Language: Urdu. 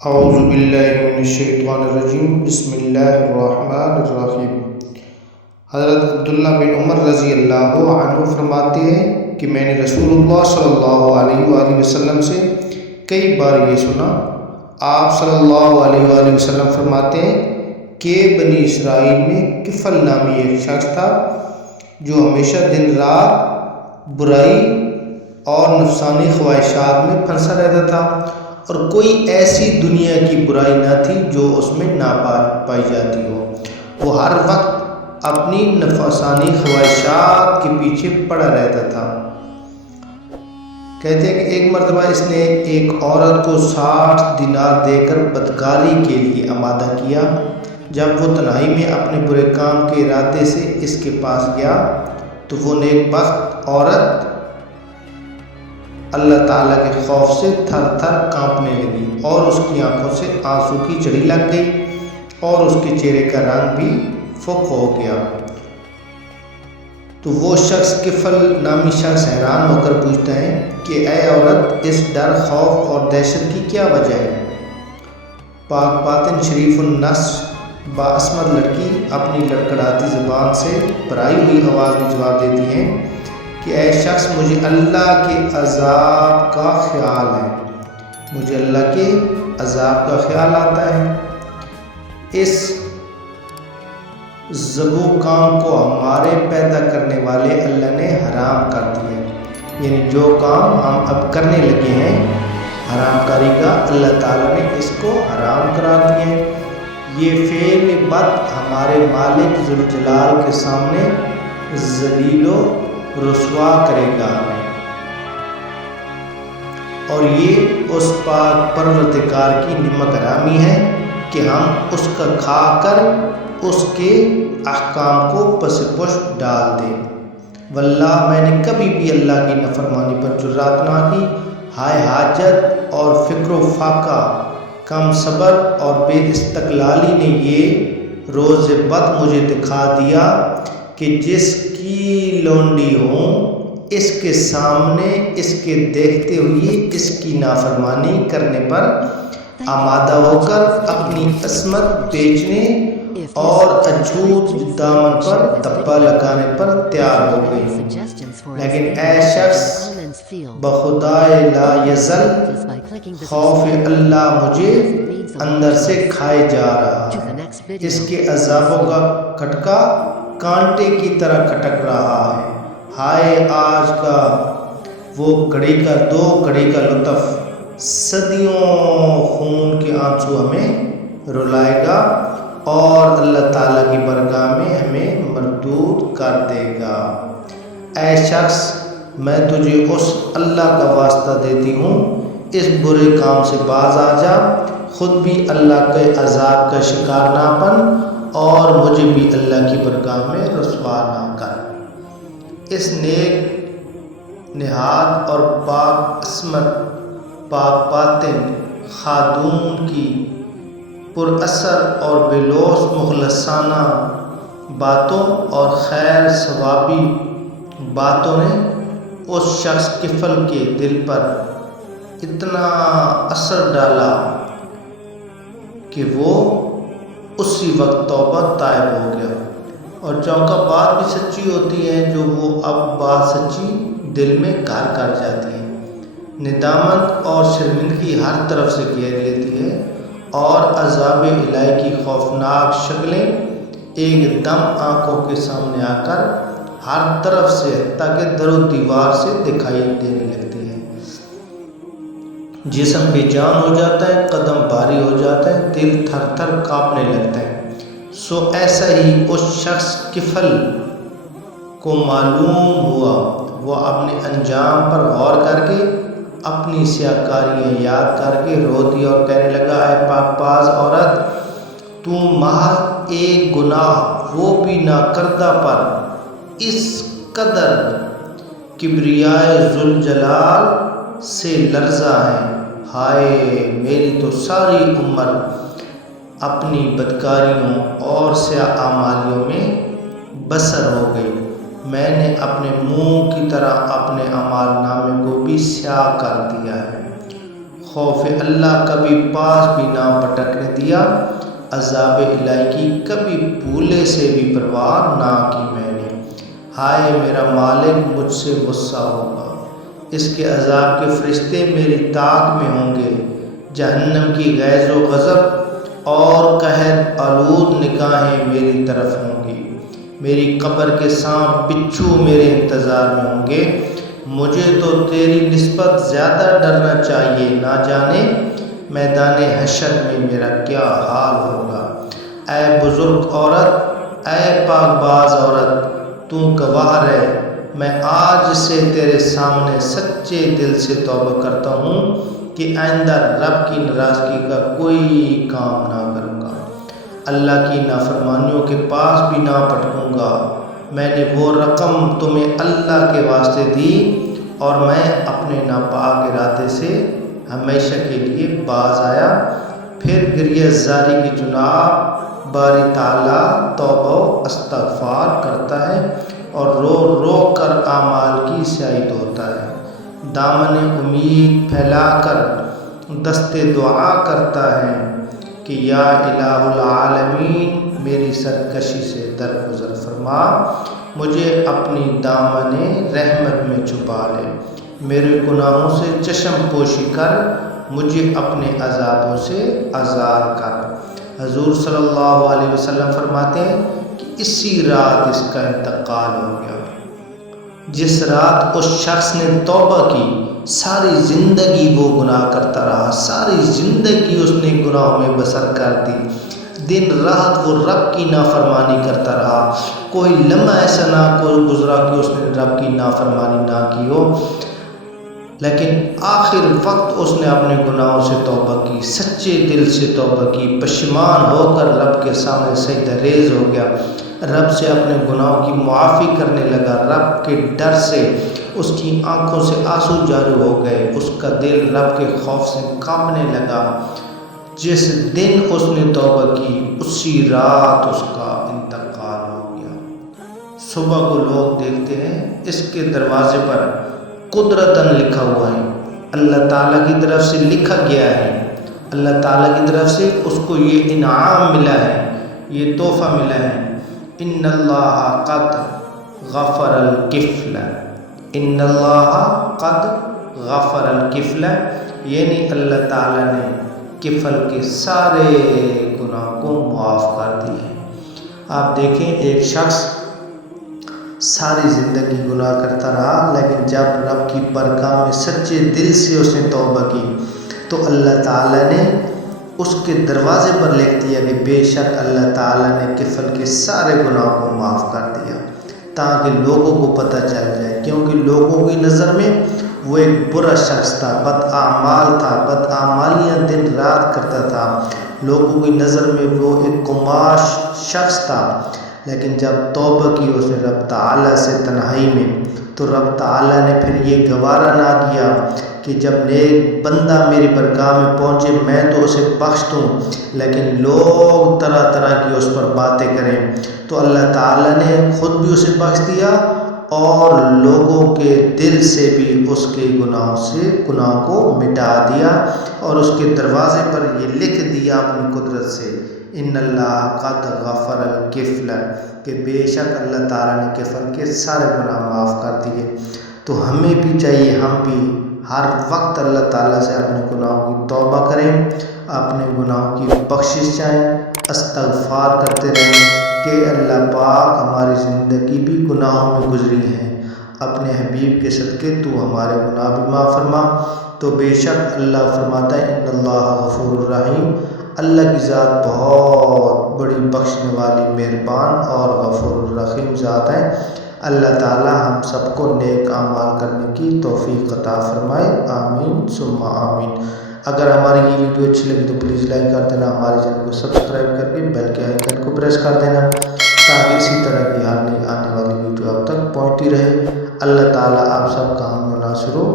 اعوذ باللہ من الشیطان الرجیم بسم اللہ الرحمن الرحیم۔ حضرت عبداللہ بن عمر رضی اللہ عنہ فرماتے ہیں کہ میں نے رسول اللہ صلی اللہ علیہ وآلہ وسلم سے کئی بار یہ سنا۔ آپ صلی اللہ علیہ وآلہ وسلم فرماتے ہیں کہ بنی اسرائیل میں کفل نامی ایک شخص تھا جو ہمیشہ دن رات برائی اور نفسانی خواہشات میں پھنسا رہتا تھا، اور کوئی ایسی دنیا کی برائی نہ تھی جو اس میں نہ پائی جاتی ہو۔ وہ ہر وقت اپنی نفسانی خواہشات کے پیچھے پڑا رہتا تھا۔ کہتے ہیں کہ ایک مرتبہ اس نے ایک عورت کو 60 دینار دے کر بدکاری کے لیے آمادہ کیا۔ جب وہ تنہائی میں اپنے برے کام کے ارادے سے اس کے پاس گیا تو وہ نیک بخت عورت اللہ تعالیٰ کے خوف سے تھر تھر کانپنے لگی، اور اس کی آنکھوں سے آنسو کی جھڑی لگ گئی، اور اس کے چہرے کا رنگ بھی فوق ہو گیا۔ تو وہ شخص کفل نامی شخص حیران ہو کر پوچھتا ہے کہ اے عورت، اس ڈر، خوف اور دہشت کی کیا وجہ ہے؟ پاک باطن شریف النص باعصمت لڑکی اپنی لڑکھڑاتی زبان سے بھرائی ہوئی آواز میں جواب دیتی ہے کہ اے شخص، مجھے اللہ کے عذاب کا خیال ہے، مجھے اللہ کے عذاب کا خیال آتا ہے۔ اس زبو کام کو ہمارے پیدا کرنے والے اللہ نے حرام کر دیا، یعنی جو کام ہم اب کرنے لگے ہیں حرام کاری کا، اللہ تعالیٰ نے اس کو حرام قرار دیا ہے۔ یہ فعل بد ہمارے مالک ذوالجلال کے سامنے ذلیل و رسوا کرے گا، اور یہ اس پاک پروردگار کی نعمت حرامی ہے کہ ہم اس کا کھا کر اس کے احکام کو پس پشت ڈال دیں۔ واللہ میں نے کبھی بھی اللہ کی نافرمانی پر جرات نہ کی۔ ہائے حاجت اور فکر و فاقہ، کم صبر اور بے استقلالی نے یہ روز بد مجھے دکھا دیا کہ جس کی لونڈی ہوں اس کے سامنے اس کے دیکھتے ہوئے اس کی نافرمانی کرنے پر آمادہ ہو کر اپنی عصمت بیچنے اور اجھوٹ دامن پر دبا لگانے پر تیار ہو گئی۔ لیکن اے شخص، بخدائے لا یزل، خوف اللہ مجھے اندر سے کھائے جا رہا ہے، اس کے عذابوں کا کھٹکا کانٹے کی طرح کھٹک رہا ہے۔ ہائے آج کا وہ گھڑی کا دو گھڑی کا لطف، صدیوں خون کے آنسو ہمیں رلائے گا اور اللہ تعالیٰ کی بارگاہ میں ہمیں مردود کر دے گا۔ اے شخص، میں تجھے اس اللہ کا واسطہ دیتی ہوں، اس برے کام سے باز آ جا، خود بھی اللہ کے عذاب کا شکار نہ بن اور مجھے بھی اللہ کی بارگاہ میں رسوا نہ کر۔ اس نیک نہاد اور پاک عصمت، پاک باطن خاتون کی پر اثر اور بے لوث مخلصانہ باتوں اور خیر ثوابی باتوں نے اس شخص کفل کے دل پر اتنا اثر ڈالا کہ وہ اسی وقت توبہ طائب ہو گیا، اور چونکہ بات بھی سچی ہوتی ہے جو وہ اب بات سچی دل میں گھر کر جاتی ہے۔ ندامت اور شرمندگی ہر طرف سے گھیر لیتی ہے، اور عذاب الہی کی خوفناک شکلیں ایک دم آنکھوں کے سامنے آ کر ہر طرف سے حتیٰ کہ در و دیوار سے دکھائی دینے لگتی ہے۔ جسم بے جان ہو جاتا ہے، قدم بھاری ہو جاتا ہے، دل تھر تھر کانپنے لگتا ہے۔ سو ایسا ہی اس شخص کفل کو معلوم ہوا، وہ اپنے انجام پر غور کر کے اپنی سیاکاریاں یاد کر کے رو دیا اور کہنے لگا، اے پاک باز عورت، تو محض ایک گناہ وہ بھی نہ کردہ پر اس قدر کبریائے ذوالجلال سے لرزہ ہے۔ ہائے، میری تو ساری عمر اپنی بدکاریوں اور سیاہ اعمالیوں میں بسر ہو گئی، میں نے اپنے منہ کی طرح اپنے اعمال نامے کو بھی سیاہ کر دیا ہے۔ خوف اللہ کبھی پاس بھی نہ پٹکنے دیا، عذاب الہی کی کبھی بھولے سے بھی پرواہ نہ کی میں نے۔ ہائے میرا مالک مجھ سے غصہ ہوگا، اس کے عذاب کے فرشتے میری طاق میں ہوں گے، جہنم کی غیظ و غضب اور قہر آلود نگاہیں میری طرف ہوں گی، میری قبر کے سانپ بچھو میرے انتظار میں ہوں گے۔ مجھے تو تیری نسبت زیادہ ڈرنا چاہیے، نہ جانے میدان حشر میں میرا کیا حال ہوگا۔ اے بزرگ عورت، اے پاک باز عورت، تو گواہ رہ، میں آج سے تیرے سامنے سچے دل سے توبہ کرتا ہوں کہ آئندہ رب کی ناراضگی کا کوئی کام نہ کروں گا، اللہ کی نافرمانیوں کے پاس بھی نہ پٹکوں گا۔ میں نے وہ رقم تمہیں اللہ کے واسطے دی اور میں اپنے ناپاک ارادے سے ہمیشہ کے لیے باز آیا۔ پھر گریہ زاری کی جناب باری تعالیٰ توبہ و استغفار کرتا ہے اور رو رو کر اعمال کی سیاہی دھوتا ہے، دامن امید پھیلا کر دست دعا کرتا ہے کہ یا الہ العالمین میری سرکشی سے درگزر فرما، مجھے اپنی دامن رحمت میں چھپا لے، میرے گناہوں سے چشم پوشی کر، مجھے اپنے عذابوں سے آزاد کر۔ حضور صلی اللہ علیہ وسلم فرماتے ہیں کہ اسی رات اس کا انتقال ہو گیا، جس رات اس شخص نے توبہ کی، ساری زندگی وہ گناہ کرتا رہا، ساری زندگی اس نے گناہوں میں بسر کر دی، دن رات وہ رب کی نافرمانی کرتا رہا، کوئی لمحہ ایسا نہ کوئی گزرا کہ اس نے رب کی نافرمانی نہ کی ہو، لیکن آخر وقت اس نے اپنے گناہوں سے توبہ کی، سچے دل سے توبہ کی، پشیمان ہو کر رب کے سامنے سجدہ ریز ہو گیا، رب سے اپنے گناہوں کی معافی کرنے لگا، رب کے ڈر سے اس کی آنکھوں سے آنسو جاری ہو گئے، اس کا دل رب کے خوف سے کانپنے لگا۔ جس دن اس نے توبہ کی اسی رات اس کا انتقال ہو گیا۔ صبح کو لوگ دیکھتے ہیں اس کے دروازے پر قدرتاً لکھا ہوا ہے، اللہ تعالیٰ کی طرف سے لکھا گیا ہے، اللہ تعالیٰ کی طرف سے اس کو یہ انعام ملا ہے، یہ تحفہ ملا ہے، ان اللہ قد غفر الکفل، ان اللہ قد غفر الکفل، یعنی اللہ تعالیٰ نے کفل کے سارے گناہ کو معاف کر دیے۔ آپ دیکھیں ایک شخص ساری زندگی گناہ کرتا رہا، لیکن جب رب کی بارگاہ میں سچے دل سے اس نے توبہ کی تو اللہ تعالیٰ نے اس کے دروازے پر لکھ دیا کہ بے شک اللہ تعالیٰ نے کفل کے سارے گناہوں کو معاف کر دیا، تاکہ لوگوں کو پتہ چل جائے، کیونکہ لوگوں کی نظر میں وہ ایک برا شخص تھا، بداعمال تھا، بداعمالیاں دن رات کرتا تھا، لوگوں کی نظر میں وہ ایک قماش شخص تھا، لیکن جب توبہ کی اس نے رب تعالیٰ سے تنہائی میں، تو رب تعالیٰ نے پھر یہ گوارا نہ کیا کہ جب نیک بندہ میری بارگاہ میں پہنچے میں تو اسے بخش دوں، لیکن لوگ طرح طرح کی اس پر باتیں کریں، تو اللہ تعالیٰ نے خود بھی اسے بخش دیا اور لوگوں کے دل سے بھی اس کے گناہ کو مٹا دیا، اور اس کے دروازے پر یہ لکھ دیا اپنی قدرت سے ان اللہ قد غفر الکفل، کہ بے شک اللہ تعالیٰ نے کفل کے سارے گناہ معاف کر دیے۔ تو ہمیں بھی چاہیے ہم بھی ہر وقت اللہ تعالیٰ سے اپنے گناہوں کی توبہ کریں، اپنے گناہوں کی بخشش چاہیں، استغفار کرتے رہیں کہ اللہ پاک ہماری زندگی بھی گناہوں میں گزری ہے، اپنے حبیب کے صدقے تو ہمارے گناہ بھی معاف فرما۔ تو بے شک اللہ فرماتا ہے ان اللہ غفور الرحیم، اللہ کی ذات بہت بڑی بخشنے والی مہربان اور غفور الرحیم ذات ہے۔ اللہ تعالی ہم سب کو نیک اعمال کرنے کی توفیق عطا فرمائے، آمین ثم آمین۔ اگر ہماری یہ ویڈیو اچھی لگی تو پلیز لائک کر دینا، ہمارے چینل کو سبسکرائب کر کے بیل کے آئیکن کو پریس کر دینا تاکہ اسی طرح کی ہر نئی آنے والی ویڈیو آپ تک پہنچتی رہے۔ اللہ تعالی آپ سب کا حامی و ناصر ہو۔